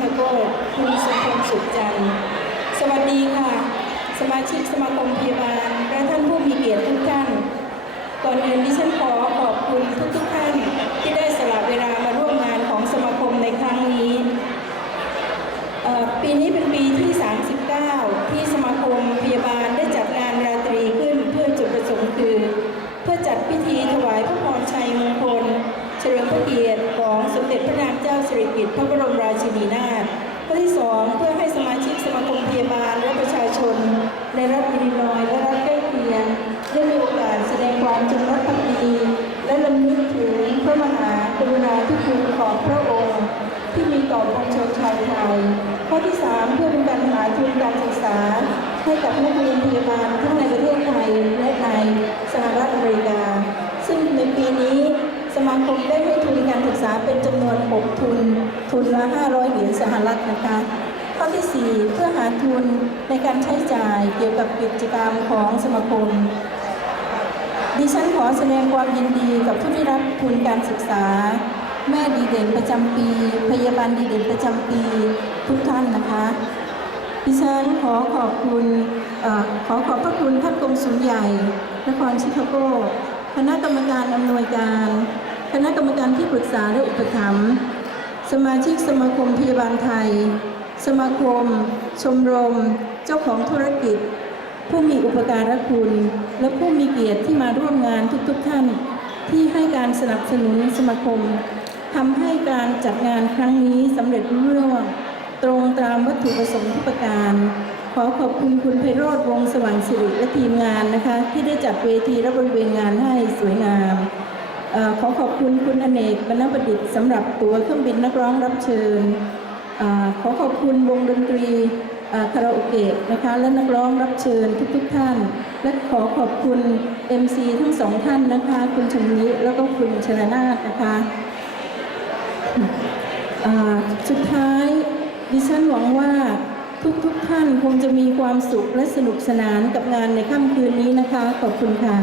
ทโกคุณสุพงสุขจันทร์สวัสดีค่ะ สมาชิกสมาคมพยาบาลและท่านผู้มีเกียรติทุกท่านอื่นดิฉันขอขอบคุณทุกๆท่านที่ได้สละเวลามาร่วมงานของสมาคมในครั้งนี้ เอ่อปีนี้เป็นปีที่ 39 ที่สมาคมพยาบาลได้จัดงานราตรีขึ้นเพื่อจุดประสงค์คือ เพื่อจัดพิธีถวายพระพรชัยมงคล เฉลิมพระเกียรติของสมเด็จพระนางเจ้า สิริกิติ์พระบรมราชินีนาถข้อที่สองเพื่อให้สมาชิกสมาคมพยาบาลและประชาชน ในรัฐอิลลินอยและรัฐใกล้เคียงได้มีโอกาสแสดงความจงรักภักดีและลำลึกถึงพระมหากรุณาธิคุณของพระองค์ ที่มีต่อปวงชนชาวไทยข้อที่ 3 เพื่อเป็นการหาทุนการศึกษาให้กับนักเรียนพยาบาลทั้งในประเทศไทยและในสหรัฐอเมริกา ซึ่งในปีนี้สมาคมได้ให้ทุนการศึกษา เป็นจำนวน 6 ทุน ทุนละ 500 เหรียญสหรัฐนะคะ ข้อที่ 4 เพื่อหาทุนในการใช้จ่ายเกี่ยวกับกิจกรรมของสมาคม ดิฉันขอแสดงความยินดีกับผู้ที่รับทุนการศึกษา แม่ดีเด่นประจำปี พยาบาลดีเด่นประจำปีทุกท่านนะคะ ดิฉันขอขอบคุณอขอขอบพระคุณท่านกงสุลใหญ่ นครชิคาโกคณะกรรมการอำนวยการ คณะกรรมการที่ปรึกษาและอุปถัมภ์สมาชิกสมาคมพยาบาลไทย สมาคม ชมรม เจ้าของธุรกิจ ผู้มีอุปการะคุณ และผู้มีเกียรติที่มาร่วมงานทุกๆทท่าน ที่ให้การสนับสนุนสมาคมทำให้การจัดงานครั้งนี้สำเร็จรุ่ร่วงตรงตามวัตถุประสงค์ทุกประการ ขอขอบคุณคุณไพโรธวงสว่างสิริและทีมงานนะคะ ที่ได้จัดเวทีและบริเวณงานให้สวยงาม ขอขอบคุณคุณอเนกบรรณประดิษฐ์สำหรับตัวเครื่องบินนักร้องรับเชิญอขอขอบคุณวงดนตรีคาราโอเกะนะคะและนักร้องรับเชิญทุกๆทท่าน และขอขอบคุณ MC ทั้งสองท่านนะคะ คุณชมนิแล้วก็คุณชนนาถนะคะสุดท้ายดิฉันหวังว่าทุกๆทท่านคงจะมีความสุขและสนุกสนานกับงานในค่ำคืนนี้นะคะ ขอบคุณค่ะ